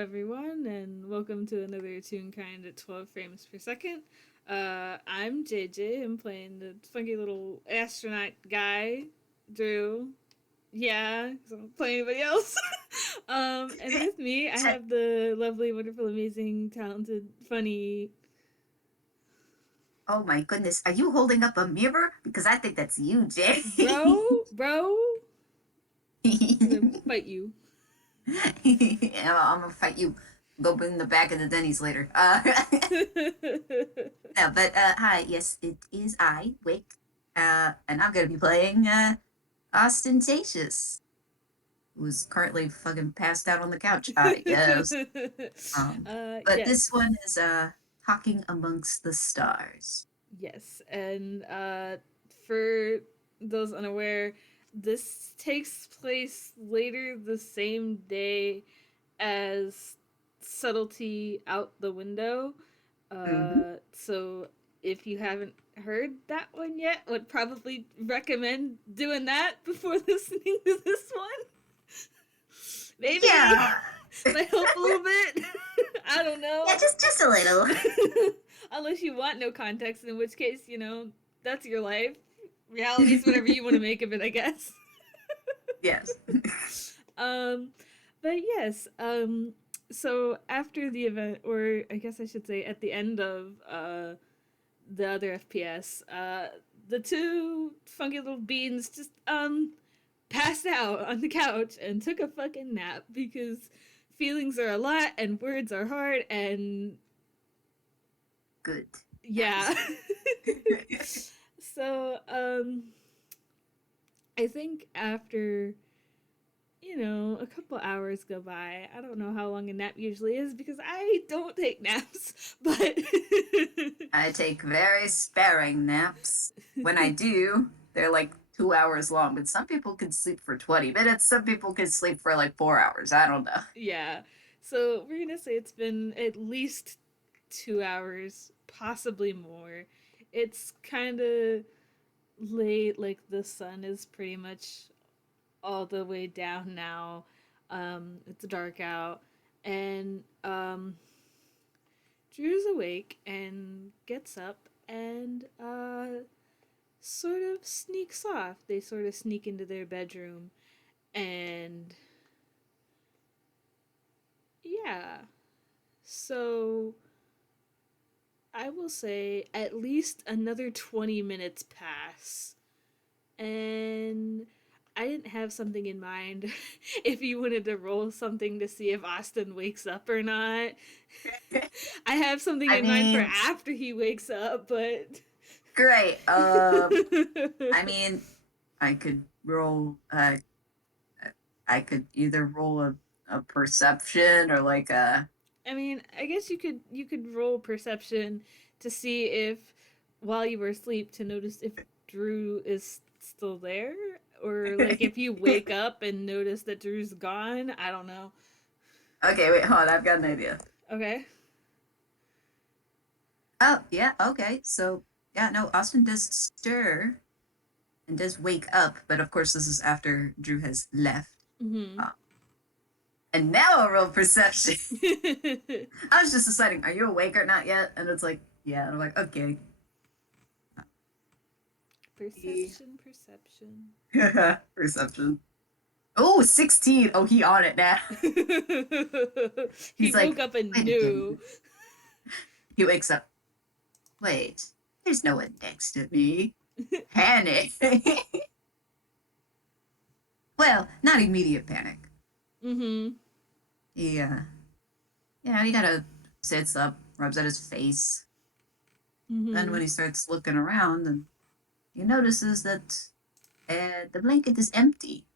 everyone, and welcome to another Toonkind at 12 frames per second. I'm JayJay. I'm playing the funky little astronaut guy, Drew. Yeah, because I don't play anybody else. And with me, I have the lovely, wonderful, amazing, talented, funny. Oh my goodness, are you holding up a mirror? Because I think that's you, Jay. Bro, I'm gonna I'm fight you. gonna fight you. Go in the back of the Denny's later. No, but hi, yes, it is I, Wick, and I'm gonna be playing Austin Teishus, who's currently fucking passed out on the couch. Yes. But this Yes. one is Talking Amongst the Stars. Yes, and for those unaware, this takes place later the same day as Subtlety Out the Window. Mm-hmm. So if you haven't heard that one yet, would probably recommend doing that before listening to this one. Maybe Yeah. might help a little bit. I don't Yeah, know. just a little. Unless you want no context, in which case, that's your life. Reality's whatever you want to make of it, I guess. Yes. um, but yes, so after the event, or I guess I should say at the end of the other FPS, the two funky little beans just passed out on the couch and took a fucking nap because feelings are a lot and words are hard and Good. That yeah. is good. So, I think after, a couple hours go by, I don't know how long a nap usually is because I don't take naps, but. I take very sparing naps. When I do, they're like 2 hours long, but some people can sleep for 20 minutes. Some people can sleep for like 4 hours. I don't know. Yeah. So, we're gonna say it's been at least 2 hours, possibly more. It's kind of late, like the sun is pretty much all the way down now. It's dark out, and Drew's awake and gets up and sort of sneaks off. They sort of sneak into their bedroom, and yeah. So I will say at least another 20 minutes pass, and I didn't have something in mind if you wanted to roll something to see if Austin wakes up or not. I have something I in mind for mean, after he wakes up, but. great. I mean, I could roll. I could either roll a perception or like a. I mean, I guess you could roll perception to see if while you were asleep to notice if Drew is still there, or like if you wake up and notice that Drew's gone. I don't know. Okay, wait, hold on. I've got an idea. Okay. Oh, yeah, okay. So, yeah, no, Austin does stir and does wake up, but of course, this is after Drew has left. Mhm. Uh, and now I'll roll perception. I was just deciding, are you awake or not yet? And it's like, yeah. And I'm like, okay. Perception, perception. Perception. Oh, 16. Oh, he on it now. He He's woke like, up and wait a knew. minute. He wakes up. Wait, there's no one next to me. Panic. Well, not immediate panic. Mhm. Yeah. He kind of sits up, rubs at his face. Then when Mhm. he starts looking around, and he notices that the blanket is empty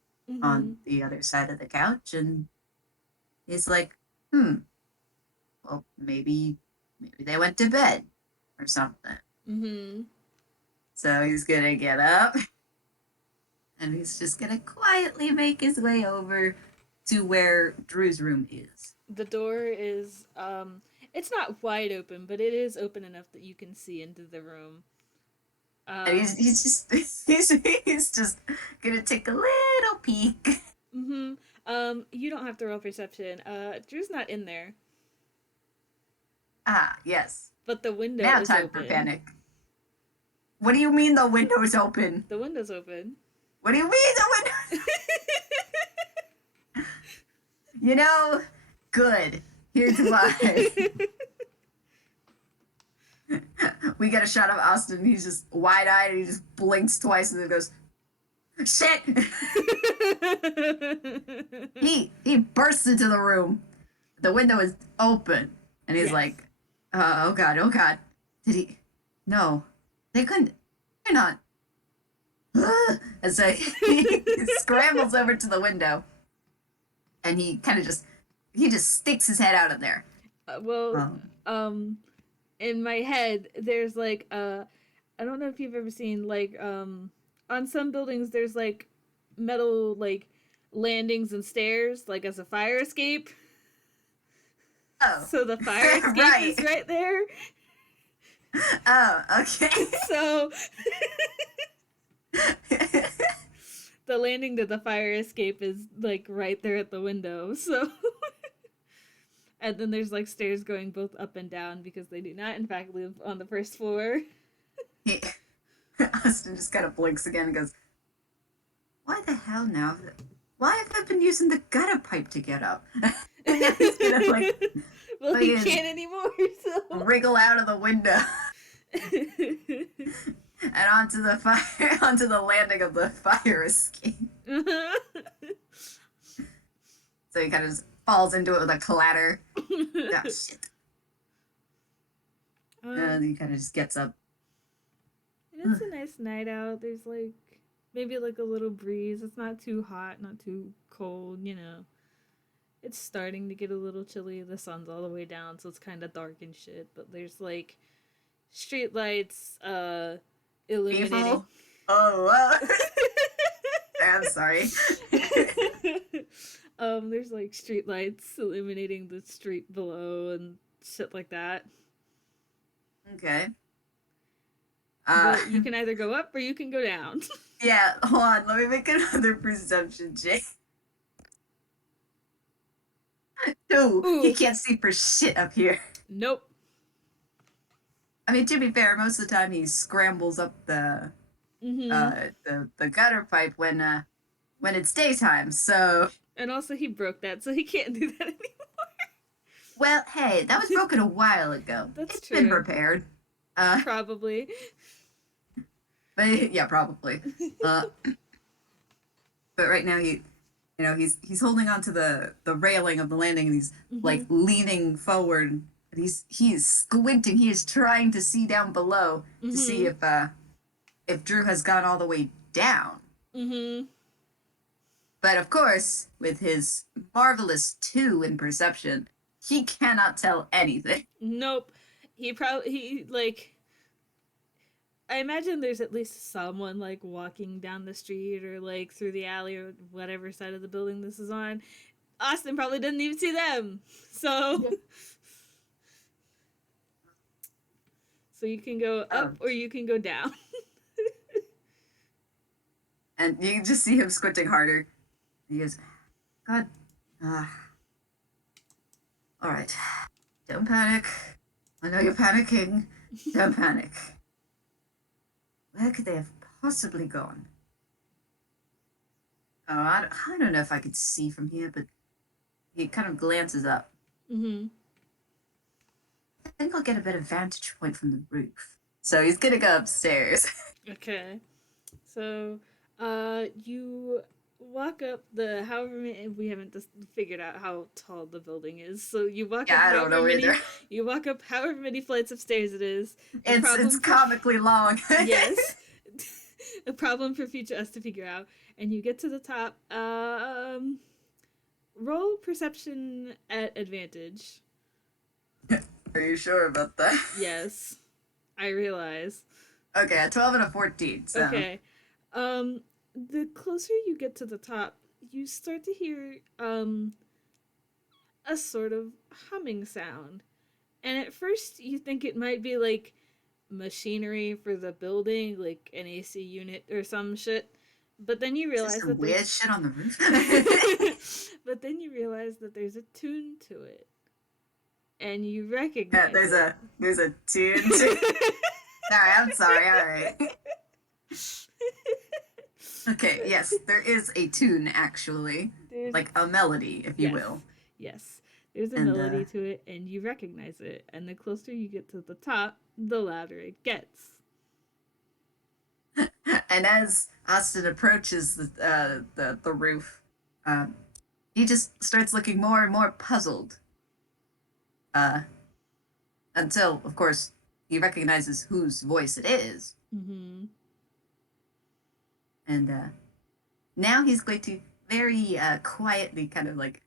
on Mhm. the other side of the couch, and he's like, "Hmm, well, maybe they went to bed or something." Mhm. So he's gonna get up, and he's just gonna quietly make his way over to where Drew's room is. The door is it's not wide open, but it is open enough that you can see into the room. And he's Um he's just he's just gonna take a little peek. mhm. You don't have to roll perception. Drew's not in there, Ah, yes. but the window Now is time for open. panic. What do you mean the window's open? The window's open. What do you mean the window? You know, good. Here's why. We get a shot of Austin. He's just wide-eyed and he just blinks twice and then goes, "Shit!" He bursts into the room. The window is open, and he's Yes. like, "Oh god, oh god." Did he? No, they couldn't. They're not. And so he scrambles over to the window, and he kind of just sticks his head out of there. Well, in my head, there's like I don't know if you've ever seen like on some buildings there's like metal like landings and stairs like as a fire escape. Oh, So the fire escape right. is right there. Oh, okay. So the landing to the fire escape is like right there at the window. So and then there's like stairs going both up and down because they do not in fact live on the first floor. Austin just kind of blinks again and goes, "Why the hell now? Why have I been using the gutter pipe to get up?" He's gonna like well, he can't anymore, so wriggle out of the window and onto the landing of the fire escape. So he kind of just falls into it with a clatter. Oh shit! And he kind of just gets up. It's a nice night out. There's like maybe like a little breeze. It's not too hot, not too cold, you know. It's starting to get a little chilly. The sun's all the way down, so it's kind of dark and shit. But there's like street lights, illuminating. People? Oh, I'm sorry. There's like street lights illuminating the street below and shit like that. Okay. But you can either go up or you can go down. Yeah, hold on. Let me make another perception check. 2. Ooh. He can't see for shit up here. Nope. I mean, to be fair, most of the time he scrambles up the gutter pipe when it's daytime. So. And also he broke that, so he can't do that anymore. Well, hey, that was broken a while ago. That's it's true. been repaired. Probably. But yeah, probably. But right now he's holding onto the railing of the landing and he's like leaning forward and he's squinting. He is trying to see down below to see if Drew has gone all the way down. But of course, with his marvelous 2 in perception, he cannot tell anything. Nope. He like I imagine there's at least someone like walking down the street or like through the alley or whatever side of the building this is on. Austin probably didn't even see them. So So you can go up or you can go down. And you can just see him squinting harder. He goes, "God, all right, don't panic. I know you're panicking. Don't panic. Where could they have possibly gone? Oh, I don't know if I could see from here, but he kind of glances up. I think I'll get a better vantage point from the roof. So he's gonna go upstairs. Okay. So, you walk up the however many, we haven't just figured out how tall the building is. So you walk up I don't know either. You walk up however many flights of stairs it is. It's comically long. Yes. A problem for future us to figure out. And you get to the top. Roll perception at advantage. Are you sure about that? Yes. I realize. Okay, a 12 and a 14. So. Okay. The closer you get to the top, you start to hear a sort of humming sound. And at first you think it might be like machinery for the building, like an AC unit or some shit. But then you Is this realize some that weird there's shit on the roof? but then you realize that there's a tune to it and you Yeah, recognize there's it. a tune to. Sorry, I'm sorry. All right. Okay, yes, there is a tune actually, There's a like a melody, if you yes. will. Yes. There's a And melody to it and you recognize it, and the closer you get to the top, the louder it gets. and as Austin approaches the roof, um, he just starts looking more and more puzzled. Uh, until, of course, he recognizes whose voice it is, Mhm. and now he's going to very quietly kind of like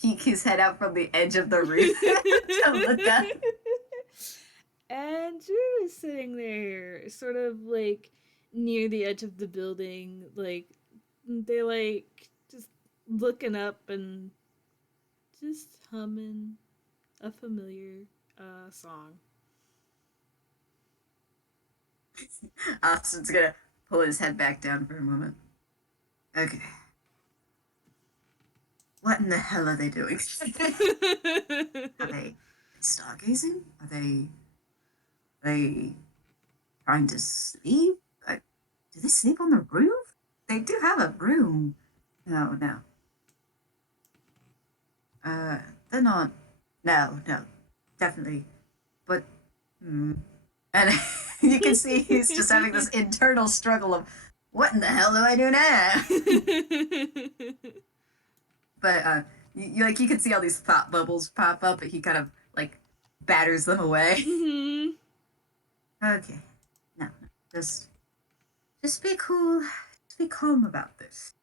peek his head out from the edge of the roof to look up. And Drew is sitting there, sort of like near the edge of the building, like they like just looking up and just humming a familiar song. Austin's gonna pull his head back down for a moment. Okay. What in the hell are they doing? Are they stargazing? Are they trying to sleep? Do they sleep on the roof? They do have a room. No, no. Uh, they're not. No, no, definitely. But, and you can see he's just having this internal struggle of, what in the hell do I do now? But you can see all these thought bubbles pop up, but he kind of like batters them away. Mhm. Okay, no, no, just be cool, just be calm about this.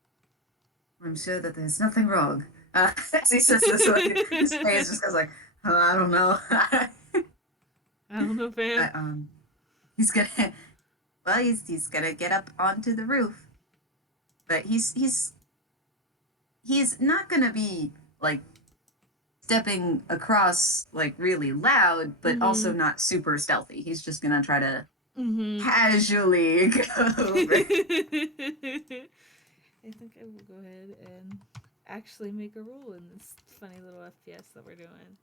I'm sure that there's nothing wrong. As he says this, his face just goes like, oh, I don't know. I don't know, fam. But he's gonna, well, he's gonna get up onto the roof, but he's not gonna be like stepping across like really loud, but also Mhm. not super stealthy. He's just gonna try to Mhm. casually go over. I think I will go ahead and actually make a roll in this funny little FPS that we're doing.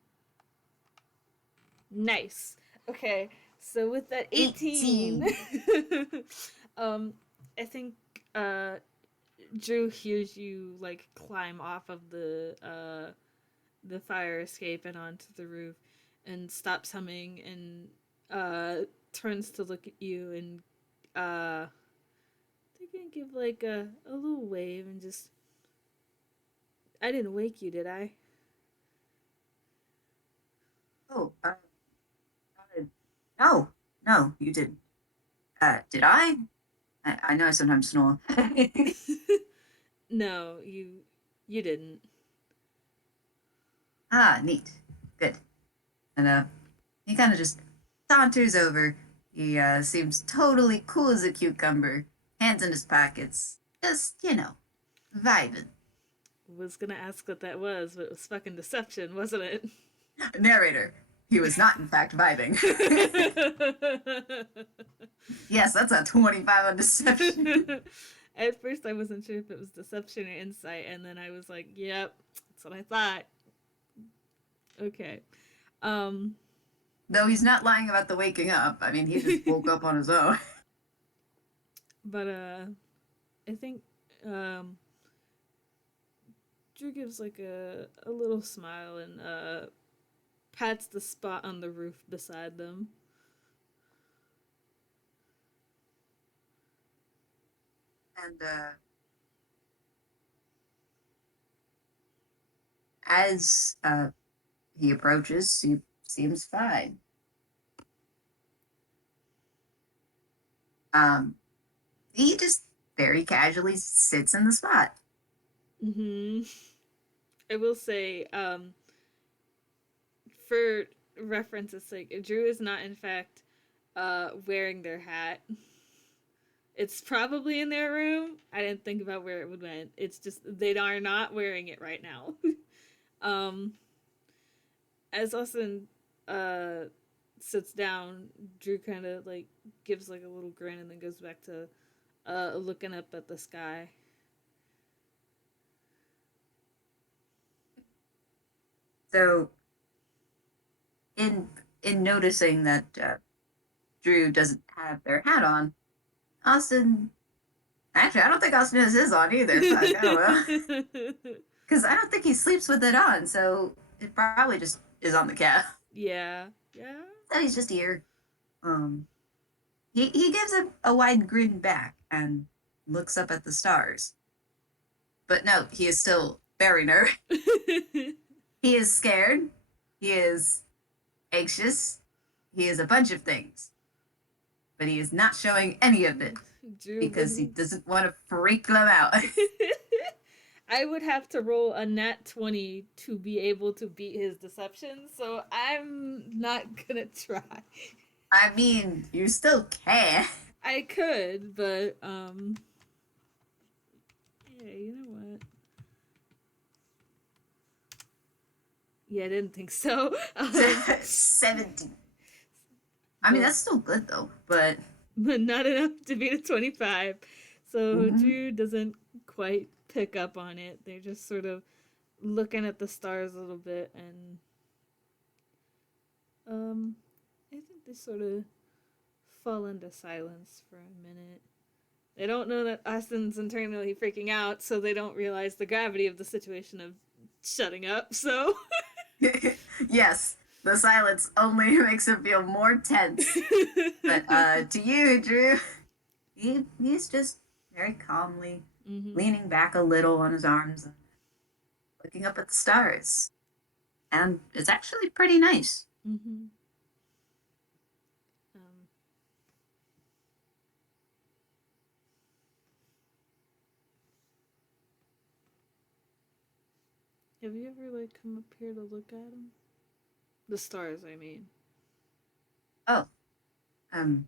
Nice. Okay, so with that 18, 18. um, I think Drew hears you like climb off of the fire escape and onto the roof, and stops humming and turns to look at you and they're gonna give like a little wave and just I didn't wake you, did I? Oh, no, no, you didn't. Did I? I know I sometimes snore. No, you didn't. Ah, neat. Good. And he kind of just saunters over. He seems totally cool as a cucumber. Hands in his pockets. Just, vibing. Was gonna ask what that was, but it was fucking deception, wasn't it? Narrator. He was not, in fact, vibing. Yes, that's a 25 on deception. At first, I wasn't sure if it was deception or insight, and then I was like, "Yep, that's what I thought." Okay. Um, Though he's not lying about the waking up. I mean, he just woke up on his own. but I think um, Drew gives like a little smile and pats the spot on the roof beside them. And as he approaches, he seems fine. Um, he just very casually sits in the spot. Mm-hmm. I will say, for reference's sake, Drew is not in fact wearing their hat. It's probably in their room. I didn't think about where it would went. It's just they are not wearing it right now. um, as Austin uh sits down, Drew kind of like gives like a little grin and then goes back to looking up at the sky. So in in noticing that Drew doesn't have their hat on, Austin. Actually, I don't think Austin has his on either. Fuck, I don't know. Because I don't think he sleeps with it on, so it probably just is on the cat. Yeah, yeah. So he's just here. Um, he gives a wide grin back and looks up at the stars. But no, he is still very nervous. He is scared. He is anxious. He is a bunch of things. But he is not showing any of it Drew because he wouldn't. doesn't want to freak them out. I would have to roll a nat 20 to be able to beat his deception, so I'm not gonna try. I mean, you still can. I could, but yeah, you know what? Yeah, I didn't think so. 17. I mean, but that's still good though, but but not enough to beat a 25. So mm-hmm. Drew doesn't quite pick up on it. They're just sort of looking at the stars a little bit, and I think they sort of fall into silence for a minute. They don't know that Austin's internally freaking out, so they don't realize the gravity of the situation of shutting up. So Yes, the silence only makes him feel more tense. But to you, Drew, he's just very calmly mm-hmm. leaning back a little on his arms and looking up at the stars. And it's actually pretty nice. Mm-hmm. Um, have you ever like come up here to look at them? The stars, I mean. Oh, um,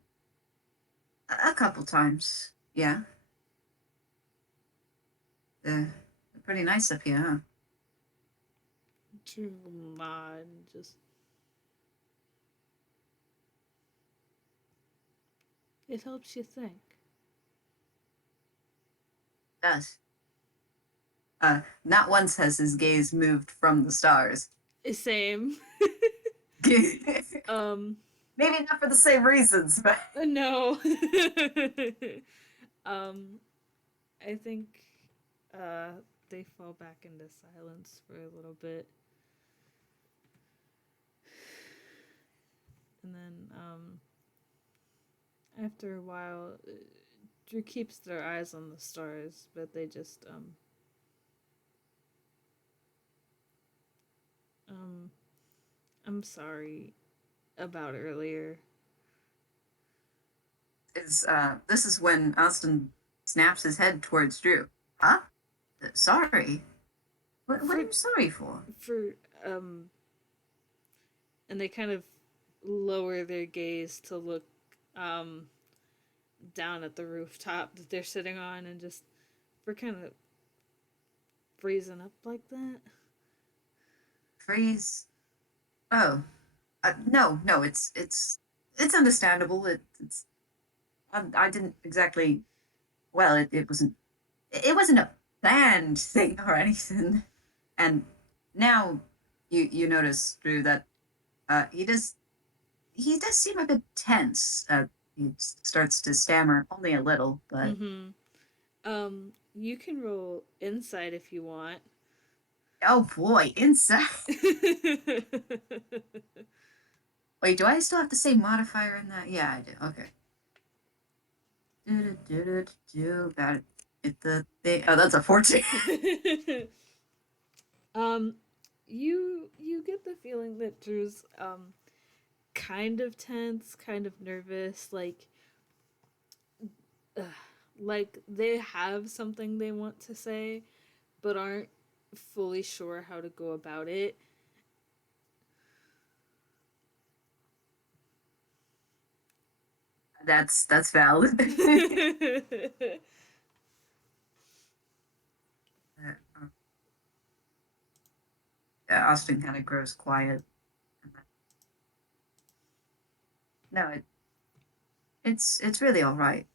a couple times. Yeah, they're pretty nice up here, huh? Drew will nod and just. It helps you think. It does. Not once has his gaze moved from the stars. Same. Maybe um, not for the same reasons, but no. um, I think uh, they fall back into silence for a little bit. And then after a while, Drew keeps their eyes on the stars, but they just um I'm sorry about earlier. is this is when Austin snaps his head towards Drew. Huh? Sorry. What are For you sorry for? for um and they kind of lower their gaze to look um down at the rooftop that they're sitting on, and just we're kind of freezing up like that. Freeze. Oh, no, no. It's understandable. It's I didn't exactly. Well, it wasn't a planned thing or anything. And now you notice Drew that he does seem a bit tense. He starts to stammer only a little, but Mm-hmm. You can roll insight if you want. oh boy, inside. Wait, do I still have to say modifier in that? Yeah, I do. Okay. Got it. Hit the thing. Oh, that's a 14. um, you get the feeling that Drew's kind of tense, kind of nervous, uh, like they have something they want to say, but aren't fully sure how to go about it. That's valid. Yeah, Austin kind of grows quiet. No, it's really all right.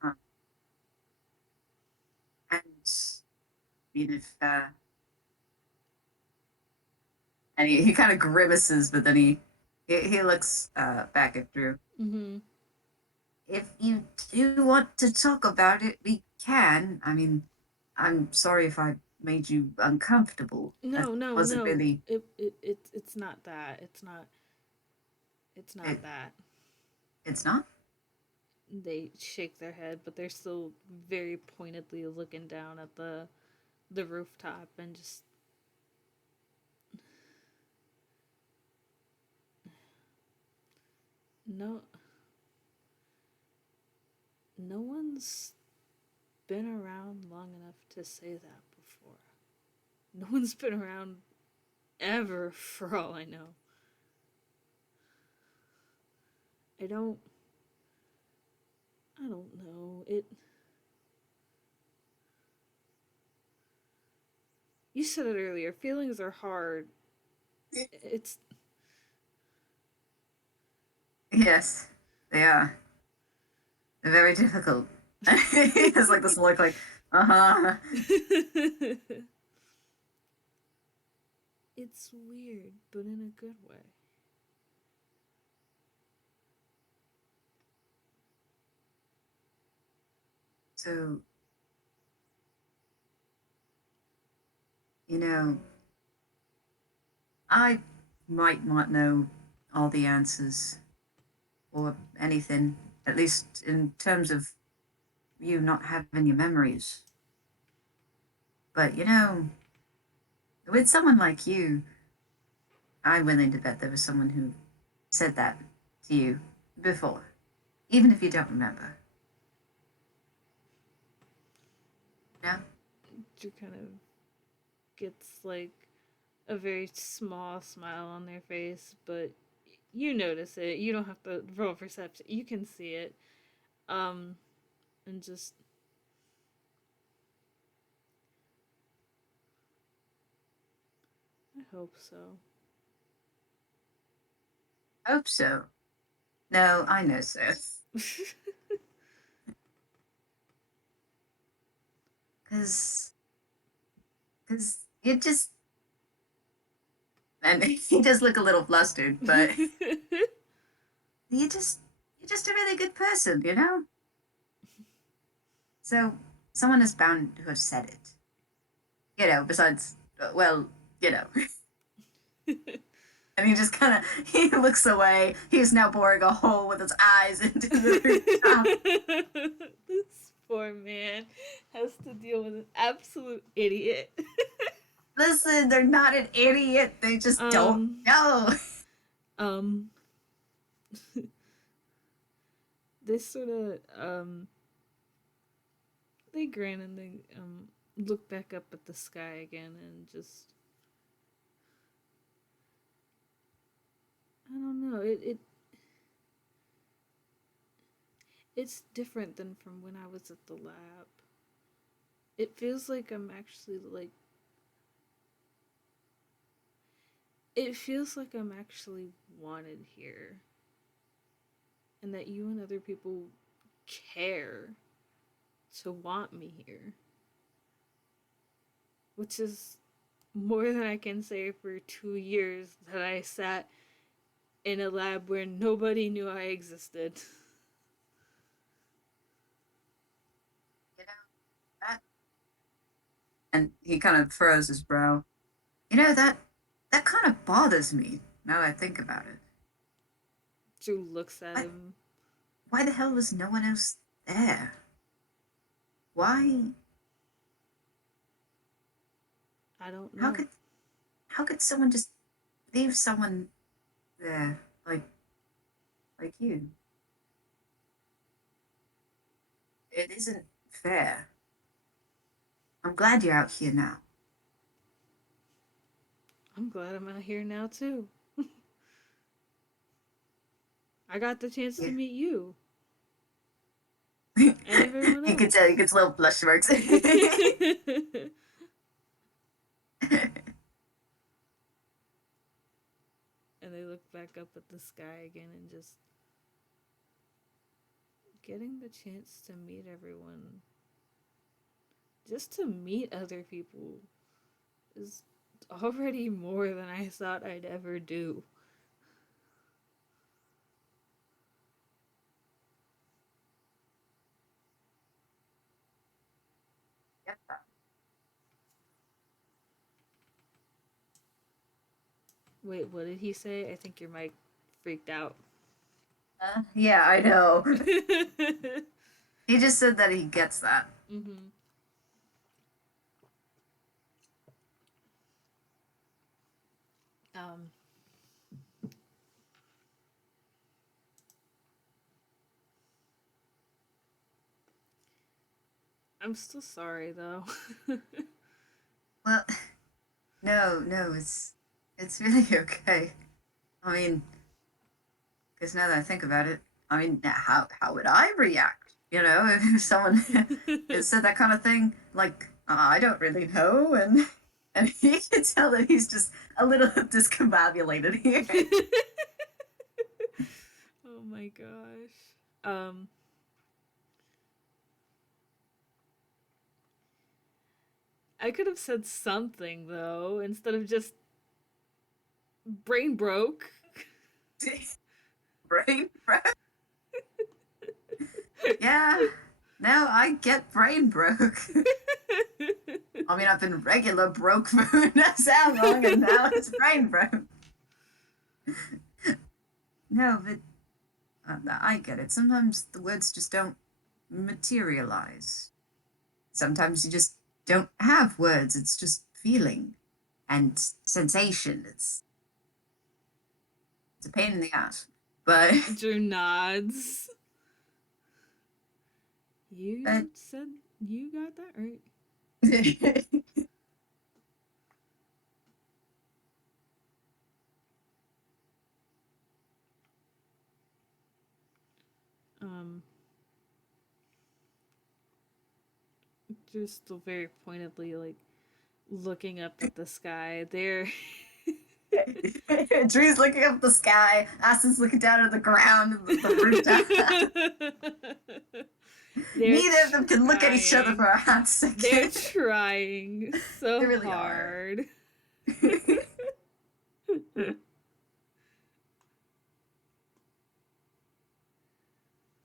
Huh. Even if, and he kind of grimaces, but then he looks back at Drew. Mm-hmm. If you do want to talk about it, we can. I mean, I'm sorry if I made you uncomfortable. That No, no, wasn't no. really It's not that. It's not it. that. It's not. They shake their head, but they're still very pointedly looking down at the rooftop and just no no one's been around long enough to say that before. No one's been around ever for all I know. I don't I don't know. It You said it earlier. Feelings are hard. It's Yes, they are. They're very difficult. It's like this look, like, uh huh. it's weird, but in a good way. So you know, I might not know all the answers or anything, at least in terms of you not having your memories. But with someone like you, I'm willing to bet there was someone who said that to you before, even if you don't remember. You know? Drew kind of gets like a very small smile on their face, but you notice it. You don't have to roll perception. You can see it. Um, and just I hope so. Hope so. No, I know so. Because, you just, and he does look a little flustered, but you just, you're just a really good person, you know? So, someone is bound to have said it. Besides, well, you know. And he just kind of he looks away. He's now boring a hole with his eyes into the rooftop. this poor man has to deal with an absolute idiot. Listen, they're not an idiot. They just don't um, know. um, they sort of they grin and they look back up at the sky again and just I don't know. It's different than from when I was at the lab. It feels like I'm actually like it feels like I'm actually wanted here and that you and other people care to want me here, which is more than I can say for 2 years that I sat in a lab where nobody knew I existed. You know that, and he kind of furrows his brow. That kind of bothers me now that I think about it. Drew looks at Why, him. why the hell was no one else there? Why? I don't How know. could how could someone just leave someone there like you? It isn't fair. I'm glad you're out here now. I'm glad I'm out here now too. I got the chance to Yeah. meet you You and everyone can else. tell he gets little blush marks. and they look back up at the sky again and just getting the chance to meet everyone just to meet other people is already more than I thought I'd ever do. Get that. Wait, what did he say? I think your mic freaked out. Yeah, I know. Mm-hmm. He just said that he gets that. Um, I'm still sorry though. Well, no, it's really okay. I mean, because now that I think about it, I mean, how would I react? You know, if someone said that kind of thing, like I don't really know, and you can tell that he's just a little discombobulated here. Oh my gosh. Um, I could have said something though instead of just brain broke. Brain broke. Yeah. Now I get brain broke. I mean, I've been regular broke for who knows how long, and now it's brain broke. No, but I get it. Sometimes the words just don't materialize. Sometimes you just don't have words. It's just feeling and sensation. It's a pain in the ass, but Drew nods. but You said you got that right. Um, just still very pointedly like looking up at the sky. There. Drew's looking up the sky. Aston's looking down at the ground, the rooftop. They're Neither of them can look at each other for trying. a hot They're second. trying They so really are. hard.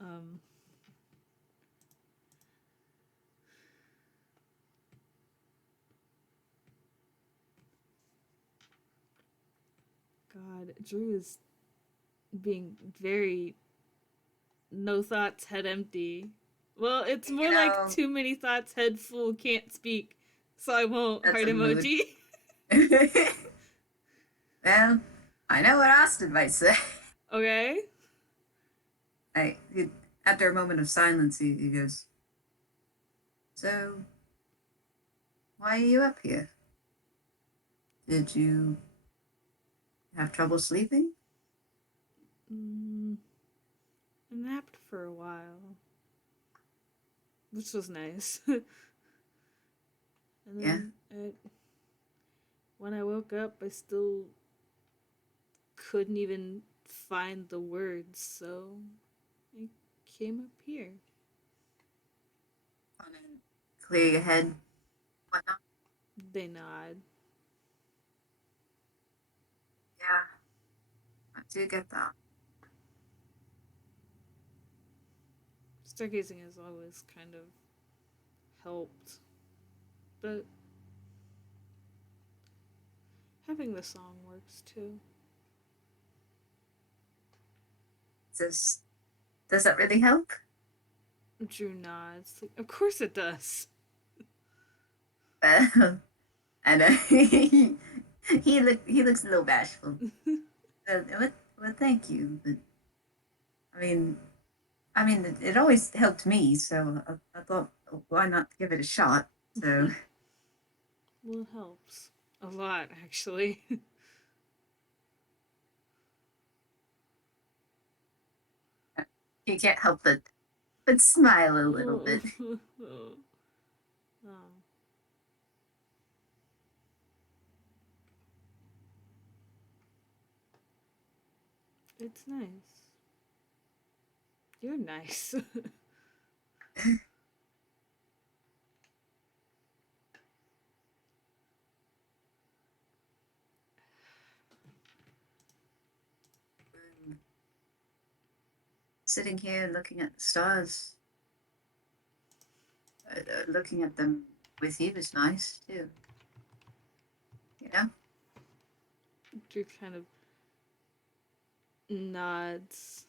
um, God, Drew is being very no thoughts, head empty. Well, it's You more like know, too many thoughts, head full, can't speak. So I won't. that's Heart a mood. emoji. Well, I know what Austin might say. Okay. I, he, After a moment of silence, he goes, "So, why are you up here? Did you have trouble sleeping?" Mm, I napped for a while, which was nice. And Yeah. then when I woke up, I still couldn't even find the words, so I came up here. Want to clear your head, whatnot? They nod. Yeah, I do get that. Stargazing has always kind of helped, but having the song works too. Does that really help? Drew nods. Like, of course it does. Well, I know he looks a little bashful. Well, thank you. But I mean, it always helped me, so I thought, why not give it a shot? So Well, it helps a lot, actually. you can't help but smile a little Oh. bit. It's nice. You're nice. sitting here looking at the stars. Looking at them with you is nice too. You know? Drew kind of nods.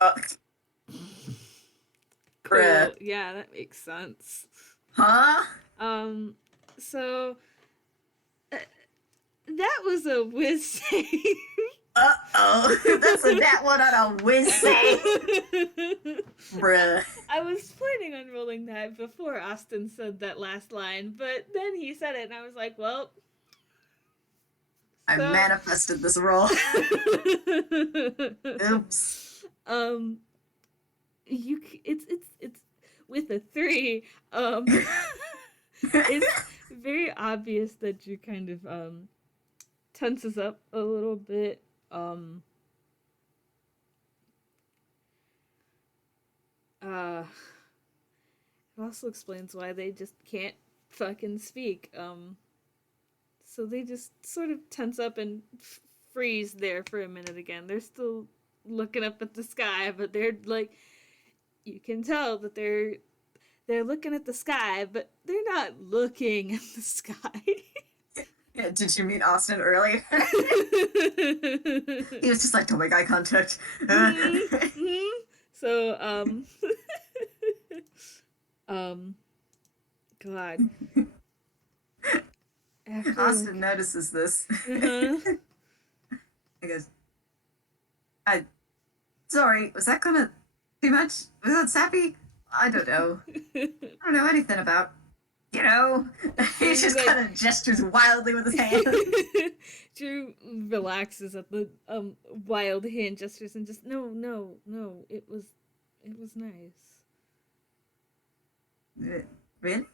Oh, bruh. Cool. Yeah, that makes sense. Huh? Um, so that was a whiz save. Uh-oh. That's a nat one on a whiz save. Bruh. I was planning on rolling that before Austin said that last line, but then he said it, and I was like, well. I manifested this roll. Oops. It's with a 3. It's very obvious that you kind of tenses up a little bit. It also explains why they just can't fucking speak. So they just sort of tense up and freeze there for a minute again. They're still looking up at the sky, but they're like, you can tell that they're looking at the sky, but they're not looking at the sky. Yeah, did you meet Austin earlier? He was just like, don't make eye contact. So, God. Austin notices this. He goes, sorry, was that kind of too much? Was that sappy? I don't know. I don't know anything about, you know. He just like, kind of gestures wildly with his hand. Drew relaxes at the wild hand gestures and just no, it was nice. Really?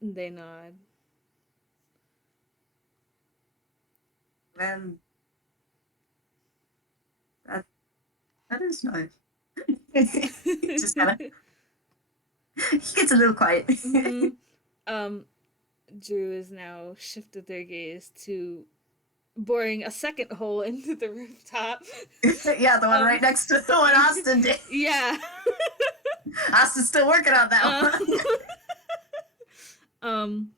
They nod. Well, that is nice. Just kind of, he gets a little quiet. Drew has now shifted their gaze to boring a second hole into the rooftop. Yeah, the one right next to the one Austin did. Yeah. Austin's still working on that one.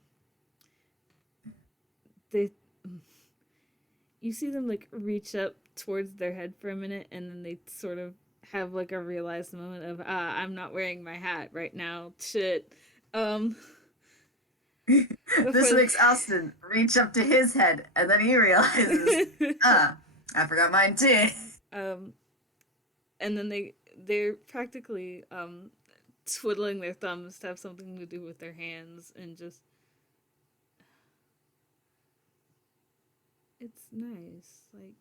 They, you see them like reach up towards their head for a minute, and then they sort of have like a realized moment of I'm not wearing my hat right now. Shit. This makes Austin reach up to his head, and then he realizes, I forgot mine too. And then they're practically twiddling their thumbs to have something to do with their hands, and just it's nice. Like,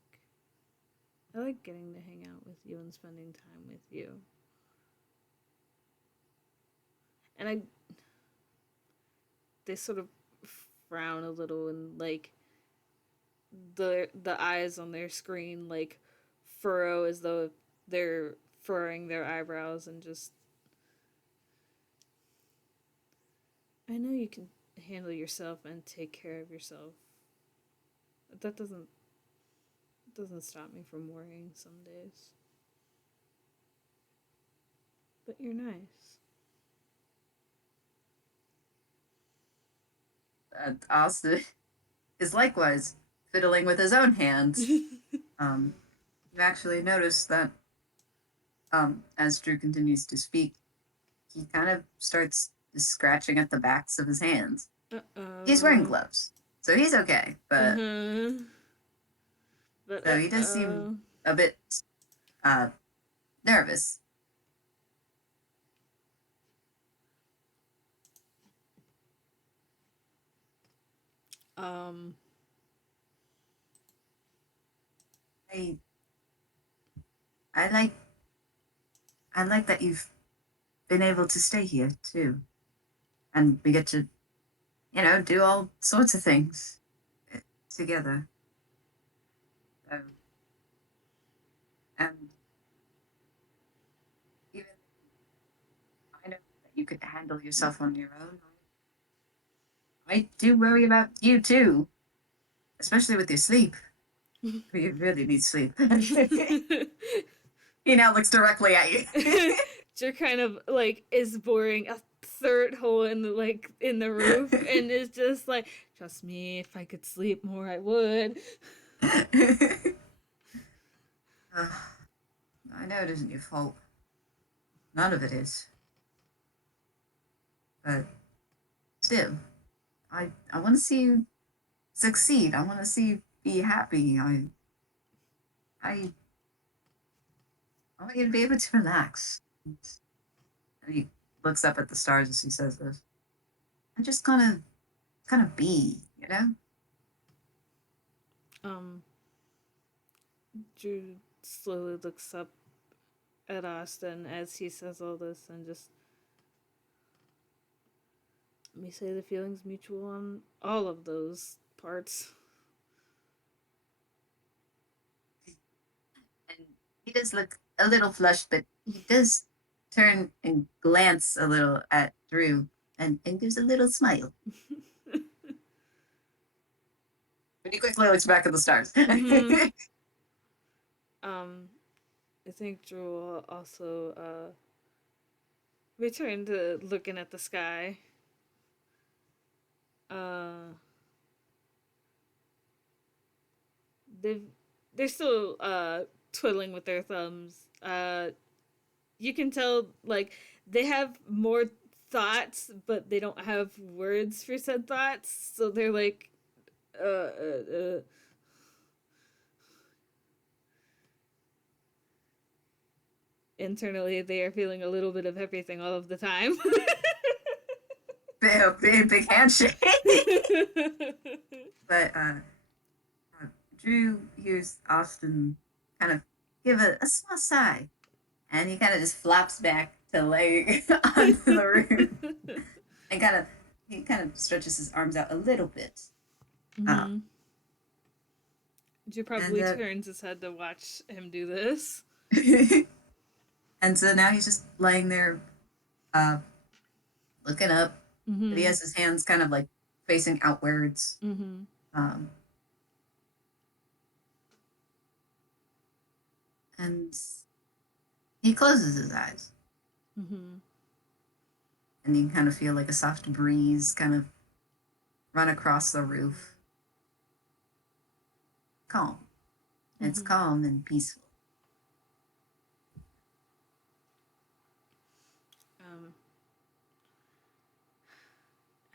I like getting to hang out with you and spending time with you. And they sort of frown a little, and like the eyes on their screen like furrow as though they're furrowing their eyebrows, and just, I know you can handle yourself and take care of yourself. That doesn't stop me from worrying some days. But you're nice. Austin is likewise fiddling with his own hands. You actually notice that as Drew continues to speak, he kind of starts scratching at the backs of his hands. He's wearing gloves, so he's okay, but so he does seem a bit nervous. I like that you've been able to stay here too, and we get to, you know, do all sorts of things together. And even I know that you could handle yourself on your own, I do worry about you too, especially with your sleep. We really need sleep. He now looks directly at you. Jer kind of like is boring a third hole in the in the roof and is just like, trust me, if I could sleep more, I would. I know it isn't your fault. None of it is. But still, I want to see you succeed. I want to see you be happy. I I want you to be able to relax. And he looks up at the stars as he says this. I'm just gonna be, you know? Um, Drew slowly looks up at Austin as he says all this and just, let me say the feeling's mutual on all of those parts. And he does look a little flushed, but he does turn and glance a little at Drew and gives a little smile. But he quickly looks back at the stars. Mm-hmm. I think Drew will also return to looking at the sky. Uh, they've they're still twiddling with their thumbs. You can tell like they have more thoughts, but they don't have words for said thoughts. So they're like, uh, uh, uh. Internally, they are feeling a little bit of everything all of the time. Big handshake. But Drew hears Austin kind of give a small sigh, and he kind of just flops back to lay onto the roof, and he kind of stretches his arms out a little bit. Mm-hmm. Drew probably turns his head to watch him do this. And so now he's just laying there, looking up. Mm-hmm. But he has his hands kind of like facing outwards. Mm-hmm. And he closes his eyes. Mm-hmm. And you can kind of feel like a soft breeze kind of run across the roof. Calm. Mm-hmm. It's calm and peaceful.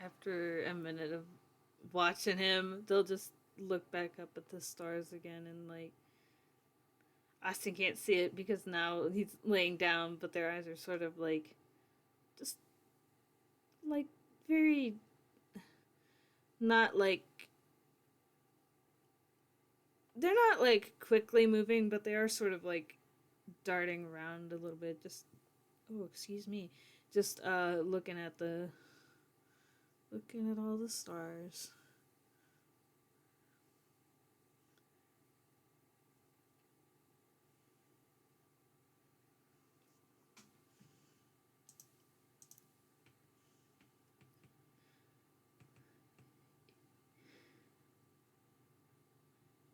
After a minute of watching him, they'll just look back up at the stars again and like Austin can't see it because now he's laying down, but their eyes are sort of like just like very not like they're not like quickly moving, but they are sort of like darting around a little bit. Just excuse me, just looking at all the stars.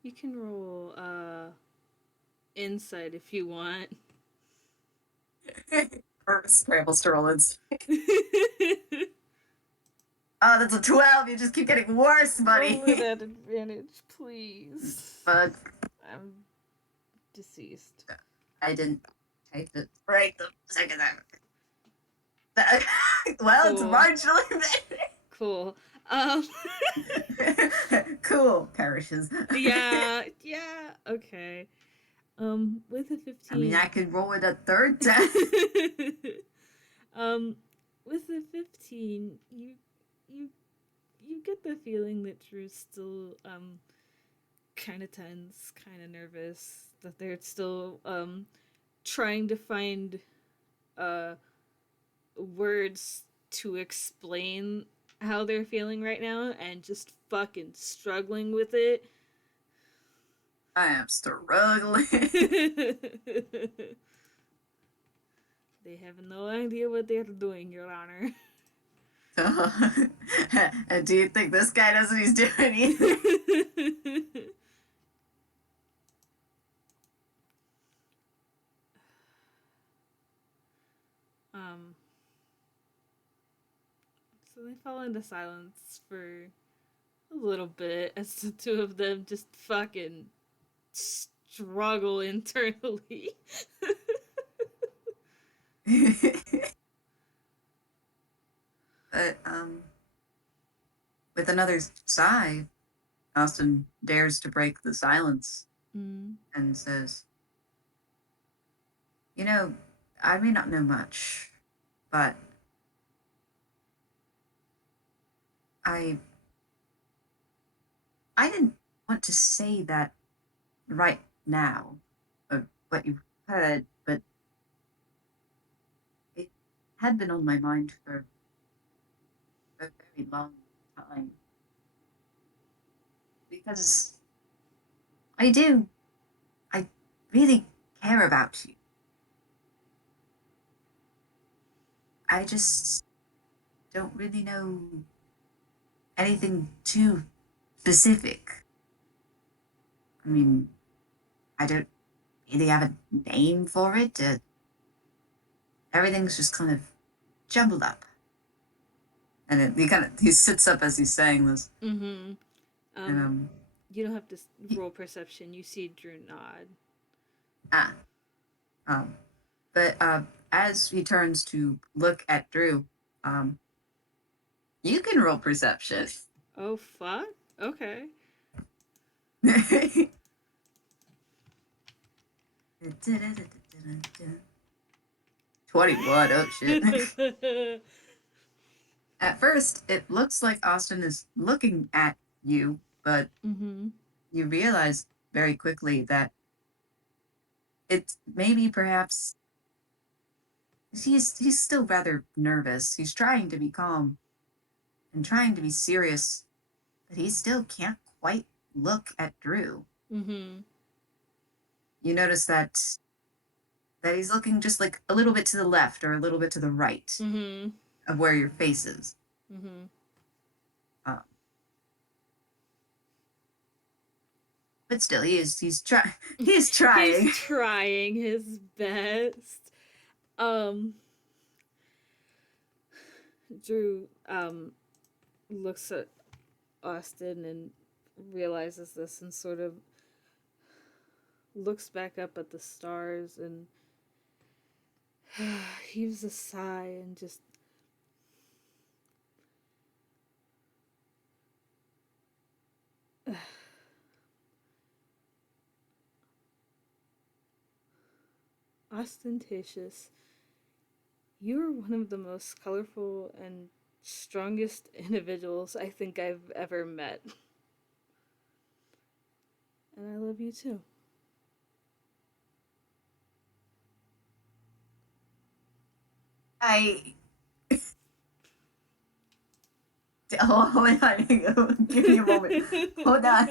You can roll insight if you want. Scrambles to roll inside. Oh, that's a 12. You just keep getting worse, buddy. Roll it at advantage, please. Fuck. I'm deceased. I didn't type it right the second time. Well, cool. It's marginally better. Cool. Cool. Perishes. Yeah, okay. With a 15. I mean, I could roll it a third time. With a 15, you get the feeling that Drew's still kind of tense, kind of nervous, that they're still trying to find words to explain how they're feeling right now and just fucking struggling with it. I am struggling. They have no idea what they're doing, Your Honor. Do you think this guy knows what he's doing either? So they fall into silence for a little bit as the two of them just fucking struggle internally. But with another sigh, Austin dares to break the silence Mm. and says, "You know, I may not know much, but I I didn't want to say that right now, what you heard, but it had been on my mind for a very long time because I do, I really care about you. I just don't really know anything too specific. I mean, I don't really have a name for it. Everything's just kind of jumbled up." And he sits up as he's saying this, Mm-hmm. and You don't have to he, roll perception. You see Drew nod. ah um but as he turns to look at Drew, um you can roll perception. Oh fuck. Okay. 21. Oh shit. At first, it looks like Austin is looking at you, but mm-hmm. you realize very quickly that it's maybe perhaps he's still rather nervous. He's trying to be calm and trying to be serious, but he still can't quite look at Drew. Mm-hmm. You notice that he's looking just like a little bit to the left or a little bit to the right Mm-hmm. of where your face is. Mm-hmm. Uh, but still, he's He's trying. trying his best. Um Drew looks at Austin and realizes this and sort of looks back up at the stars and heaves a sigh and just ostentatious. You are one of the most colorful and strongest individuals I think I've ever met. And I love you too. I hold on, give me a moment. Hold on.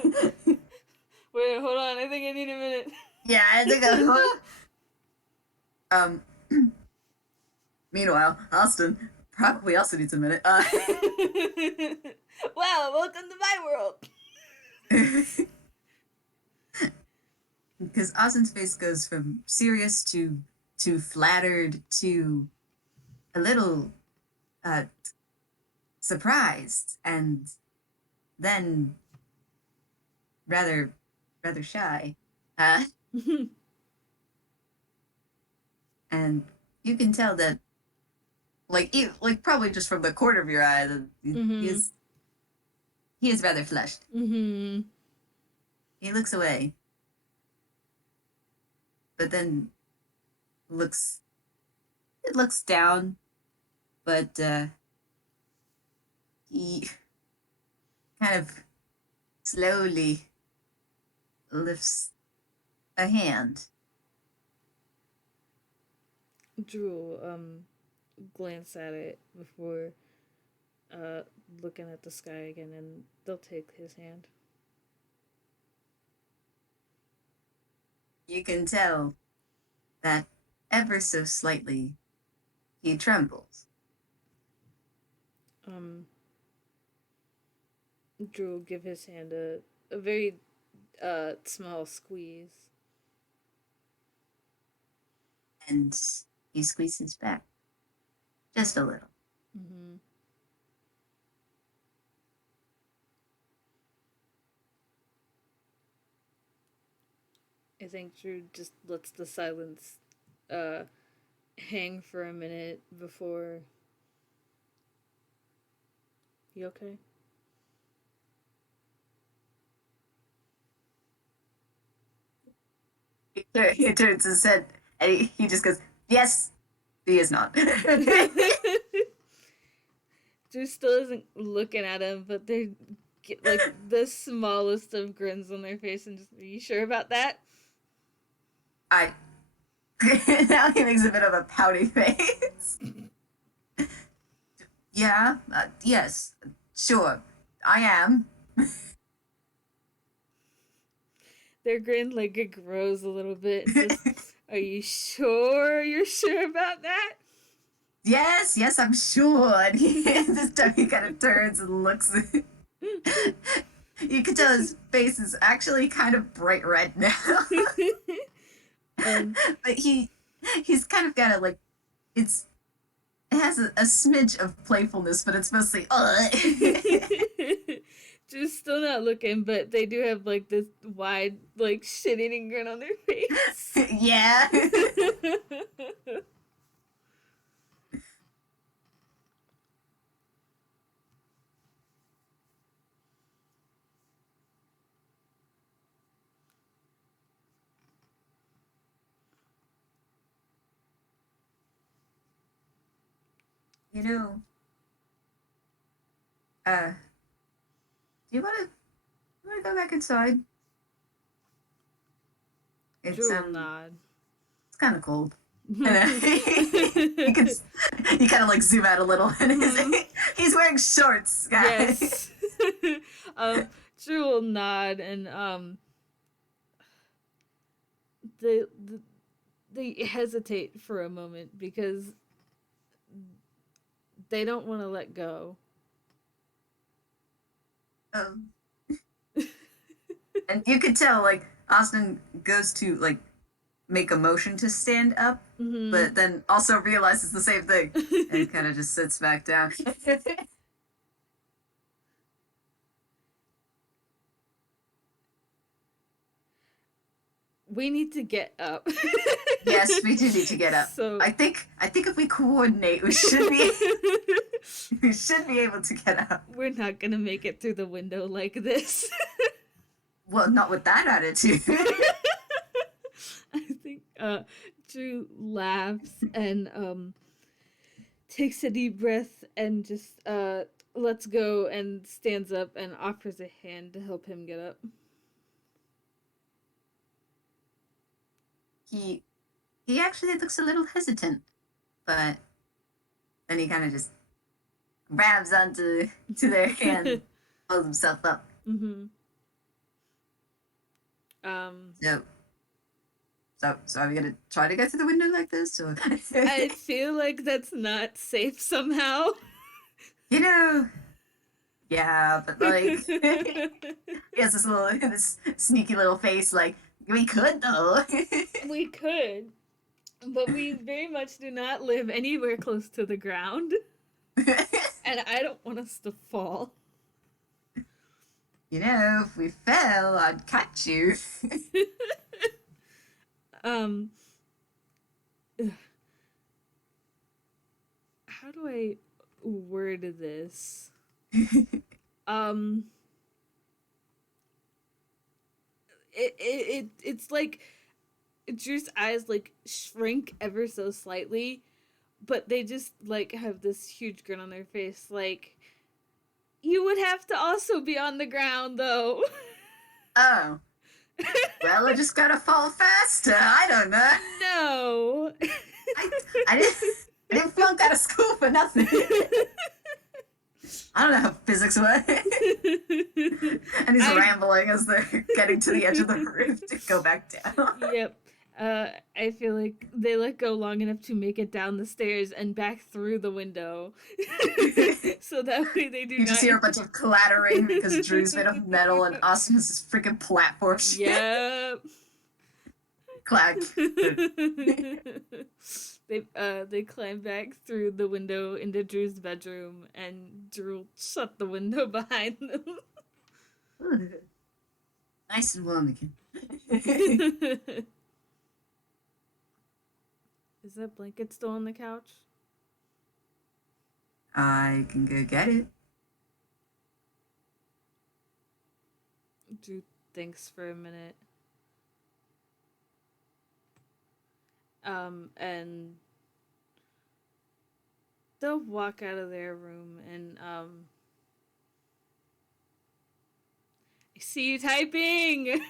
Wait, hold on. I think I need a minute. Yeah, I think um. Meanwhile, Austin probably also needs a minute. Wow, welcome to my world. Because Austin's face goes from serious to flattered to a little uh surprised, and then rather rather shy. Uh, and you can tell that, like probably just from the corner of your eye, that Mm-hmm. he is rather flushed. Mm-hmm. He looks away, but then looks looks down, but he kind of slowly lifts a hand. Drew glance at it before uh looking at the sky again and they'll take his hand. You can tell that ever so slightly he trembles. Um Drew will give his hand a very small squeeze. And he squeezes back just a little. Mm-hmm. I think Drew just lets the silence uh, hang for a minute before. You okay? He turns his head and he just goes, yes, he is not. Drew still isn't looking at him, but they get like the smallest of grins on their face and just, are you sure about that? I now he makes a bit of a pouty face. Yeah, yes, sure, I am. Their grin like it grows a little bit. Just, are you sure you're sure about that? Yes, yes, I'm sure. And this time he kind of turns and looks. You can tell his face is actually kind of bright red now. um, But he's kind of got a like it's it has a smidge of playfulness, but it's mostly just still not looking, but they do have like this wide, like shit eating grin on their face. yeah. You know, do you wanna go back inside? It's Drew will nod. it's kind of cold. And you can you kind of like zoom out a little, and he's wearing shorts, guys. Yes. Drew will nod, and they, they hesitate for a moment because they don't want to let go. Um, and you could tell like Austin goes to like make a motion to stand up, but then also realizes the same thing and kind of just sits back down. We need to get up. Yes, we do need to get up. So I think if we coordinate, we should be able to get up. we're not gonna make it through the window like this. Well, not with that attitude. I think Drew laughs and takes a deep breath and just lets go and stands up and offers a hand to help him get up. He actually looks a little hesitant, but then he kind of just grabs onto their hand, pulls himself up. Mm-hmm. So are we gonna try to go through the window like this, or? I feel like that's not safe somehow. You know, yeah, but like, he has this sneaky little face, like, we could though. We could, but we very much do not live anywhere close to the ground, and I don't want us to fall. You know, if we fell, I'd catch you. um, how do I word this? um, it's like Drew's eyes like shrink ever so slightly, but they just like have this huge grin on their face, like you would have to also be on the ground though. Oh. Well, I just gotta fall faster. I don't know. No. I didn't flunk out of school for nothing. I don't know how physics work. And he's rambling as they're getting to the edge of the roof to go back down. Yep. I feel like they let go long enough to make it down the stairs and back through the window. So that way they do You just hear a bunch of clattering because Drew's made of metal and Austin has this freaking platform shit. Yep. Clack. They climb back through the window into Drew's bedroom, and Drew shut the window behind them. Nice and warm again. Is that blanket still on the couch? I can go get it. Drew thinks for a minute. And they'll walk out of their room and I see you typing.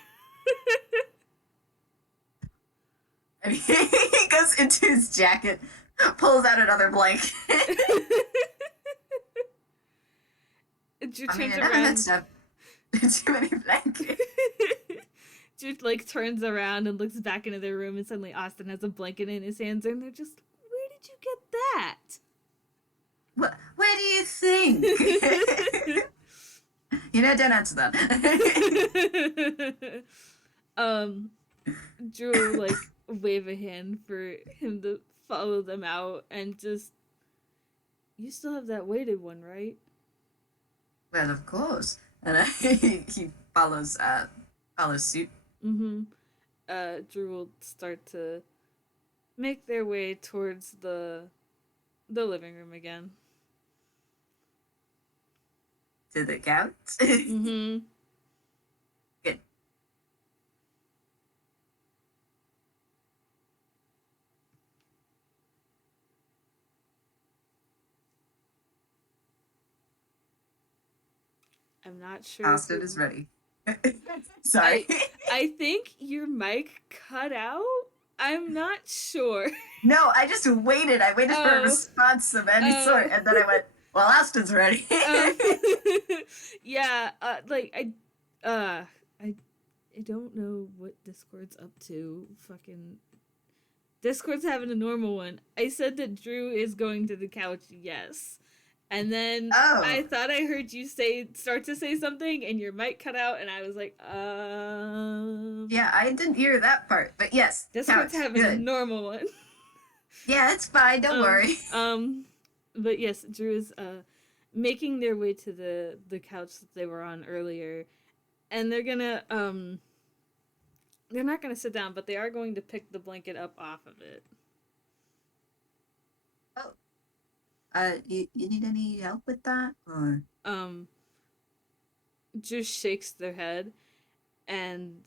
And he goes into his jacket, pulls out another blanket. Drew I mean, turns none of that around. stuff. Too many blankets. Drew like turns around and looks back into their room, and suddenly Austin has a blanket in his hands, and they're just, "Where did you get that?" Where do you think? Don't answer that. Drew will like wave a hand for him to follow them out, and just, "You still have that weighted one, right?" Well, of course. And he follows suit. Mm-hmm. Drew will start to make their way towards the living room again. To the couch. Mm-hmm. Good. I'm not sure. Austin is ready. Sorry. I think your mic cut out. I'm not sure. No, I just waited. I waited for a Oh. response of any sort, and then I went, "Well, Austin's ready." Yeah. I don't know what Discord's up to. Fucking Discord's having a normal one. I said that Drew is going to the couch. Yes. And then Oh. I thought I heard you start to say something, and your mic cut out, and I was like, Yeah, I didn't hear that part, but yes, Discord's couch, having good. a normal one. Yeah, it's fine. Don't worry. But yes, Drew is making their way to the couch that they were on earlier, and they're gonna they're not gonna sit down, but they are going to pick the blanket up off of it. Oh. You need any help with that? Or Drew shakes their head, and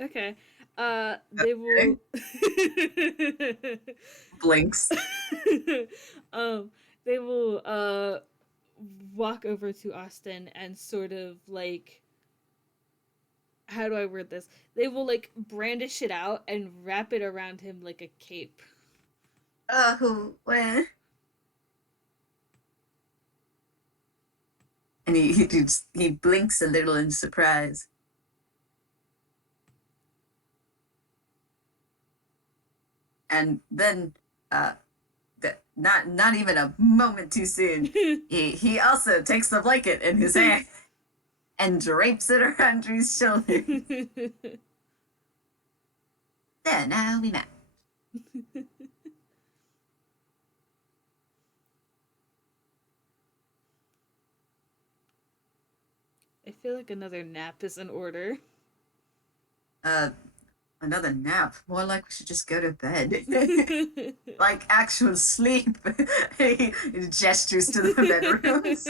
okay. They will blinks. They will walk over to Austin and sort of like, how do I word this? They will like brandish it out and wrap it around him like a cape. When? And he blinks a little in surprise. And then, not even a moment too soon, he also takes the blanket in his hand and drapes it around Drew's shoulder. There, now we match. I feel like another nap is in order. Another nap. More like we should just go to bed. Like actual sleep. He gestures to the bedrooms.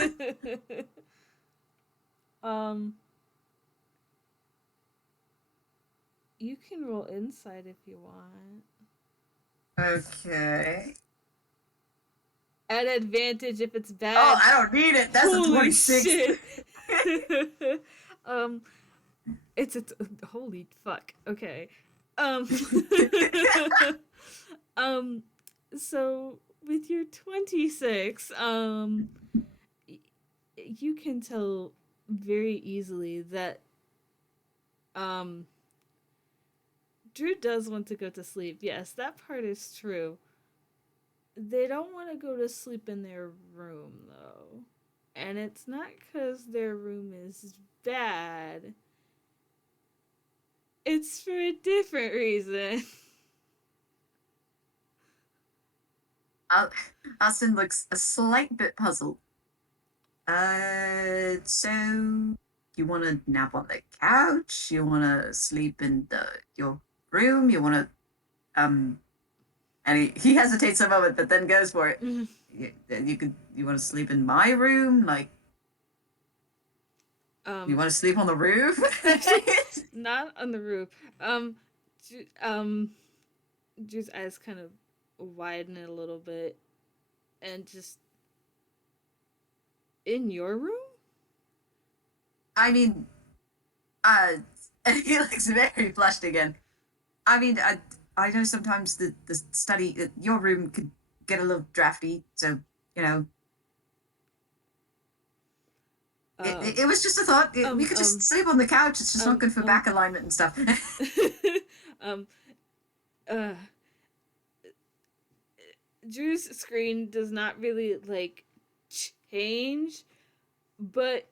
You can roll insight if you want. Okay. At advantage if it's bad. Oh, I don't need it. That's holy a 26. Shit. It's holy fuck. Okay. So with your 26, you can tell very easily that Drew does want to go to sleep. Yes, that part is true. They don't want to go to sleep in their room though. And it's not because their room is bad. It's for a different reason. Al- Austin looks a slight bit puzzled. So you want to nap on the couch? You want to sleep in your room? You want to and he hesitates a moment, but then goes for it. Mhm. You want to sleep in my room? Like, you Um, want to sleep on the roof? not on the roof. Um, um, Drew's eyes kind of widen a little bit, and just in your room. I mean, uh, and he looks very flushed again. I mean, I know sometimes the study, your room could get a little drafty, so you know, Um, it was just a thought. We um, could just um, sleep on the couch. It's just not um, good for um, back alignment and stuff. um, uh, Drew's screen does not really like change, but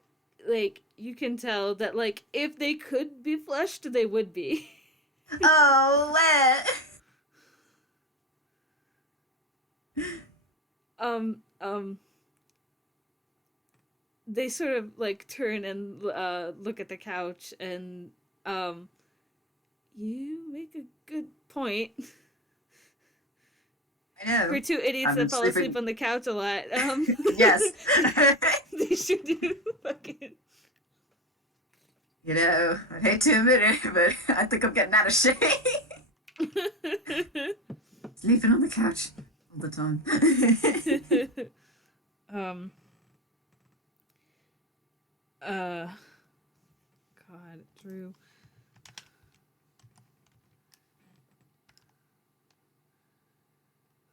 like you can tell that like if they could be flushed, they would be. Oh, wet. um, um, they sort of like turn and look at the couch and um, you make a good point. I know. For two idiots I've that been fall asleep sleeping. on the couch a lot, Yes. they should do fucking. You know, I'd hate to admit it, but I think I'm getting out of shape. Sleeping on the couch all the time. um. Uh. God, Drew.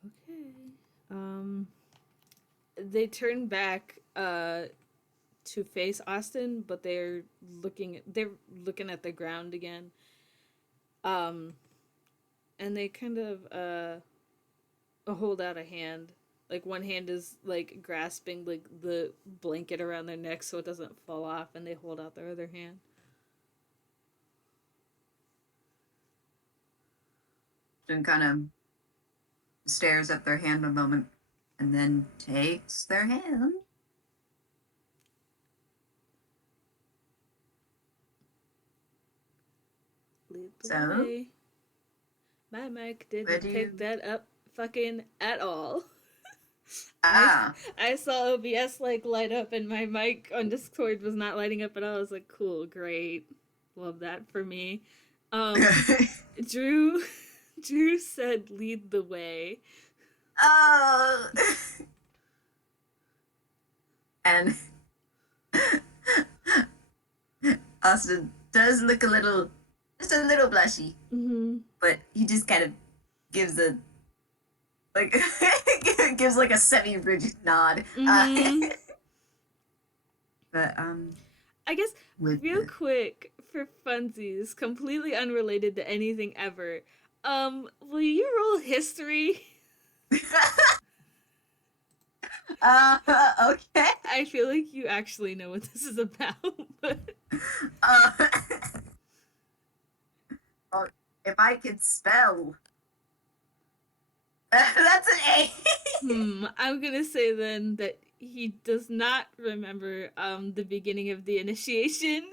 Okay. Um. They turn back. To face Austin, but they're looking at the ground again. Um. And they kind of hold out a hand. Like one hand is like grasping like the blanket around their neck so it doesn't fall off, and they hold out their other hand. Jim kind of stares at their hand a moment and then takes their hand. Lead the So, way. My mic where didn't do pick you. that up fucking at all. I Ah. I saw OBS like light up and my mic on Discord was not lighting up at all. I was like, cool, great. Love that for me. Um Drew Drew said lead the way. Oh. And Austin does look a little, just a little blushy, Mm-hmm. but he just kind of gives a, like, gives like a semi-rigid nod. Mm-hmm. But, I guess with real the. quick for funsies, completely unrelated to anything ever. Will you roll history? Okay. I feel like you actually know what this is about, but Uh, well, if I could spell, that's an A. I'm gonna say then that he does not remember the beginning of the initiation.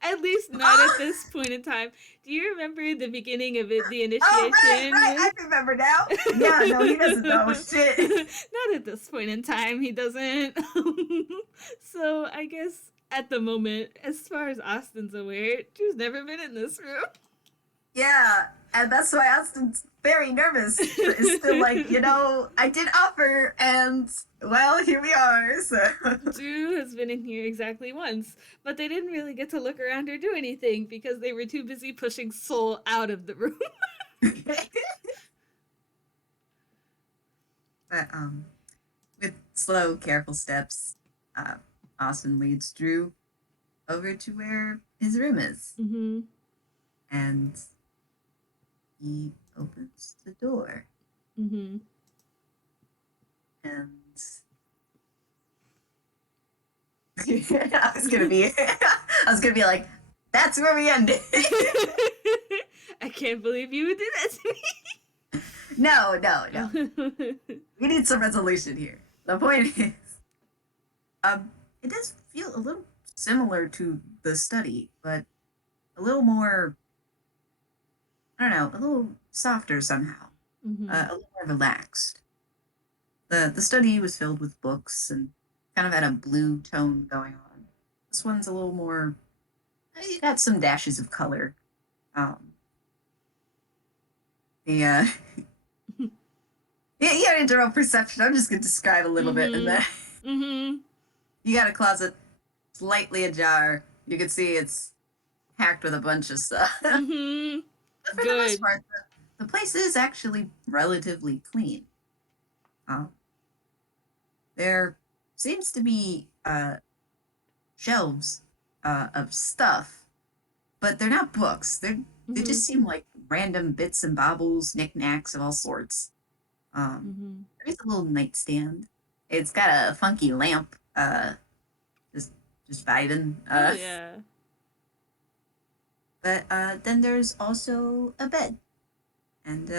At least not at Huh? this point in time. Do you remember the beginning of it, the Oh, right, initiation right. I with remember now. Yeah, no, he doesn't know. Shit. not at this point in time, he doesn't. So I guess at the moment, as far as Austin's aware, Drew's never been in this room. Yeah, and that's why Austin's very nervous, but is still like, I did offer, and well, here we are. So, Drew has been in here exactly once, but they didn't really get to look around or do anything because they were too busy pushing Soul out of the room. but with slow, careful steps, uh, Austin leads Drew over to where his room is, Mm-hmm. and he opens the door, Mm-hmm. and I was gonna be, like, that's where we ended. I can't believe you would do that to me. No, no, no. We need some resolution here. The point is, um, it does feel a little similar to the study, but a little more, I don't know, a little softer somehow, Mm-hmm. a little more relaxed. The study was filled with books and kind of had a blue tone going on. This one's a little more, it got some dashes of color. Um, the yeah, you got internal perception. I'm just gonna describe a little bit, and Mm-hmm. then Mm-hmm. you got a closet slightly ajar. You can see it's packed with a bunch of stuff. But Mm-hmm. for the most Good. part, the place is actually relatively clean. Um, there seems to be shelves of stuff, but they're not books. They Mm-hmm. just seem like random bits and baubles, knickknacks of all sorts. Mm-hmm. There's a little nightstand. It's got a funky lamp. Just just vibing. Oh yeah. But then there's also a bed, and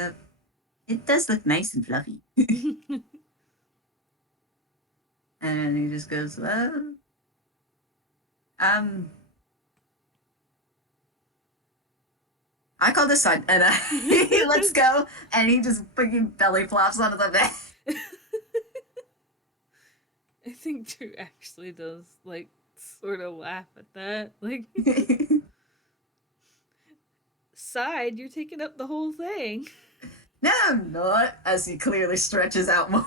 it does look nice and fluffy. And he just goes, well, um, I call this one, and he lets go, and he just fucking belly flops onto the bed. I think Drew actually does like sort of laugh at that. Like, side, you're taking up the whole thing. No, I'm not, as he clearly stretches out more.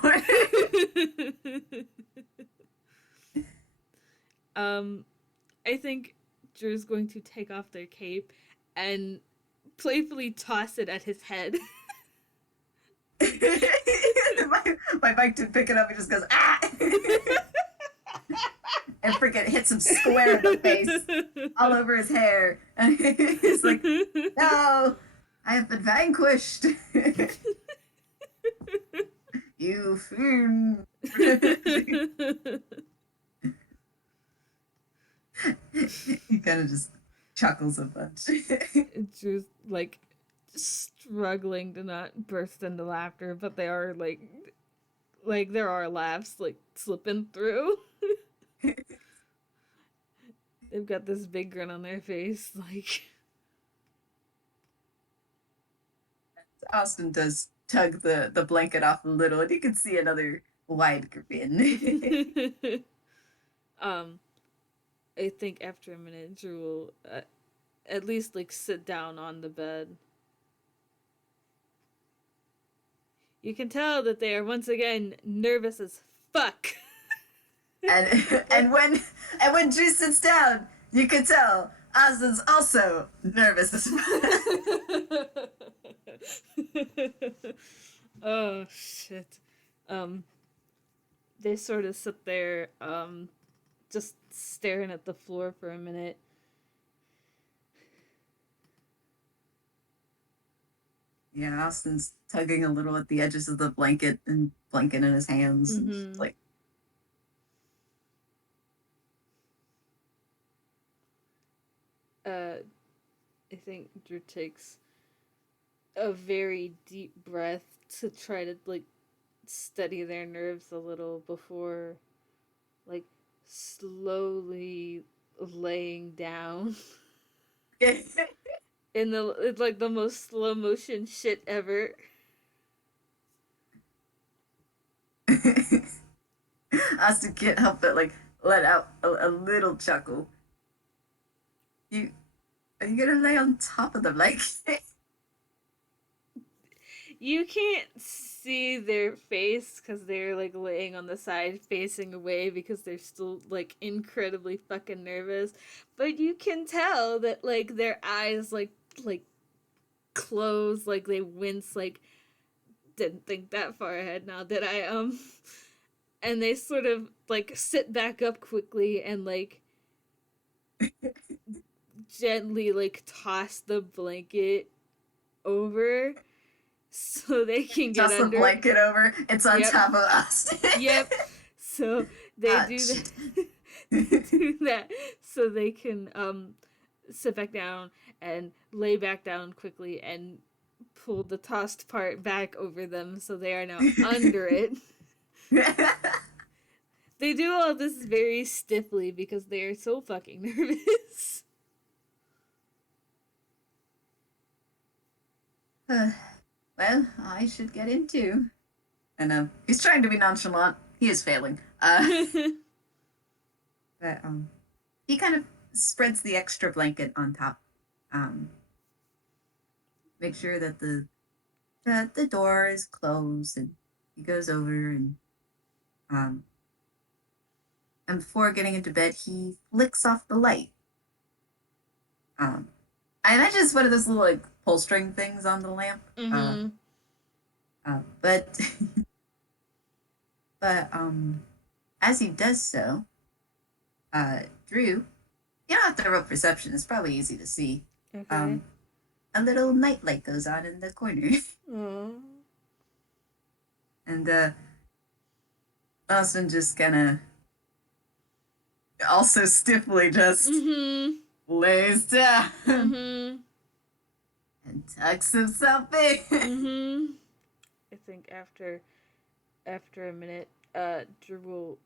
um, I think Drew's going to take off their cape and playfully toss it at his head. my bike didn't pick it up. He just goes, ah! And freaking hits him square in the face, all over his hair. And he's like, no, I have been vanquished. You fiend. He kind of just chuckles a bunch. Drew's like struggling to not burst into laughter, but they are like there are laughs like slipping through. They've got this big grin on their face, like. Austin does tug the blanket off a little, and you can see another wide grin. um, I think after a minute, Drew will at least like sit down on the bed. You can tell that they are once again nervous as fuck. and when Drew sits down, you can tell Austin's also nervous as fuck. Oh shit. Um, they sort of sit there, just staring at the floor for a minute. Yeah, Austin's tugging a little at the edges of the blanket and blanket in his hands. And just Mm-hmm. like, I think Drew takes a very deep breath to try to like steady their nerves a little before like slowly laying down in the it's like the most slow motion shit ever. Austin can't help but like let out a little chuckle. You are you gonna lay on top of the blanket? You can't see their face because they're like laying on the side facing away because they're still like incredibly fucking nervous, but you can tell that like their eyes like close, like they wince, like didn't think that far ahead now that I and they sort of like sit back up quickly and like gently like toss the blanket over so they can get Toss the under. blanket over. It's on Yep. top of Austin. Yep. So they Ah, do shit. that. They do that so they can sit back down and lay back down quickly and pull the tossed part back over them so they are now under it. They do all this very stiffly because they are so fucking nervous. Well, I should get in too. And he's trying to be nonchalant. He is failing. But he kind of spreads the extra blanket on top. Make sure that the door is closed, and he goes over um and before getting into bed, he flicks off the light. I imagine it's one of those little like pull string things on the lamp. Mm-hmm. But but as he does so, Drew, you don't have to roll perception. It's probably easy to see. Okay. A little night light goes on in the corner. Aww. And Austin just kind of also stiffly just lays down and tucks himself in. I think after a minute, Drew will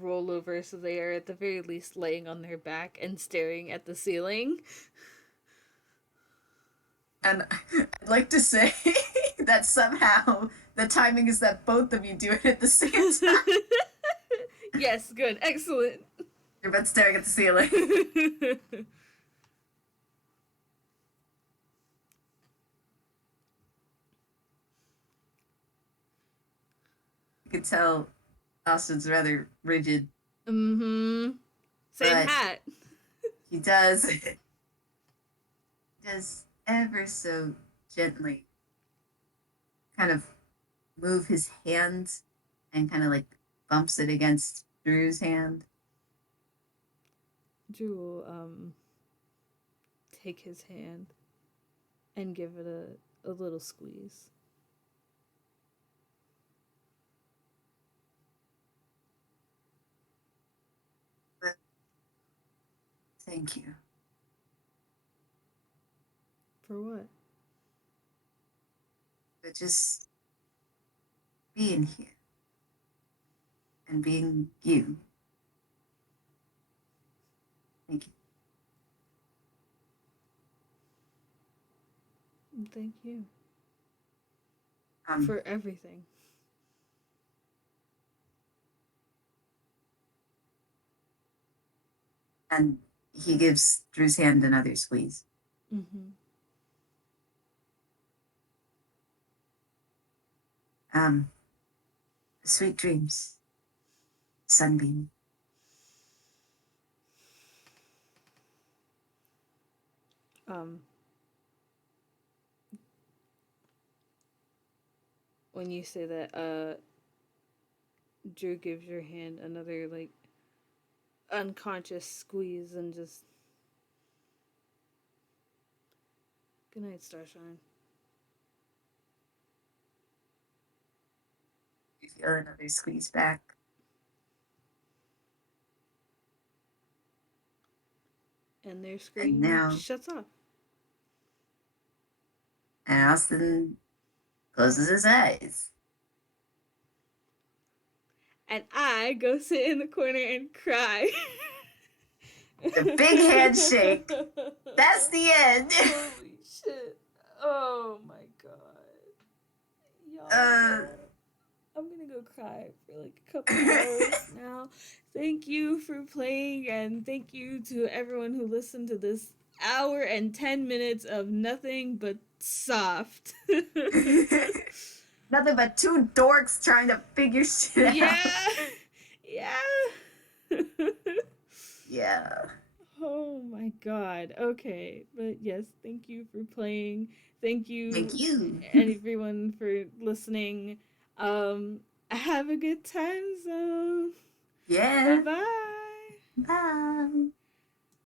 roll over so they are at the very least laying on their back and staring at the ceiling. And I'd like to say that somehow the timing is that both of you do it at the same time. Yes, good, excellent. You're both staring at the ceiling. You can tell Austin's rather rigid. Same hat. He does ever so gently kind of move his hand and kind of like bumps it against Drew's hand. Drew will take his hand and give it a little squeeze. Thank you. For what? But just being here and being you. Thank you. Thank you. Um, For everything. and he gives Drew's hand another squeeze. Sweet dreams, Sunbeam. When you say that, Drew gives your hand another like unconscious squeeze and just good night, Starshine. You feel another squeeze back. And their screen now, shuts off. And Austin closes his eyes. And I go sit in the corner and cry. The big handshake. That's the end. Holy shit. Oh my god. Y'all. I'm gonna go cry for like a couple hours now. Thank you for playing, and thank you to everyone who listened to this hour and 10 minutes of nothing but soft. Nothing but two dorks trying to figure shit out. Yeah. Oh my god. Okay. But yes, thank you for playing. Thank you. And everyone for listening. Have a good time zone. Yeah. Bye-bye. Bye.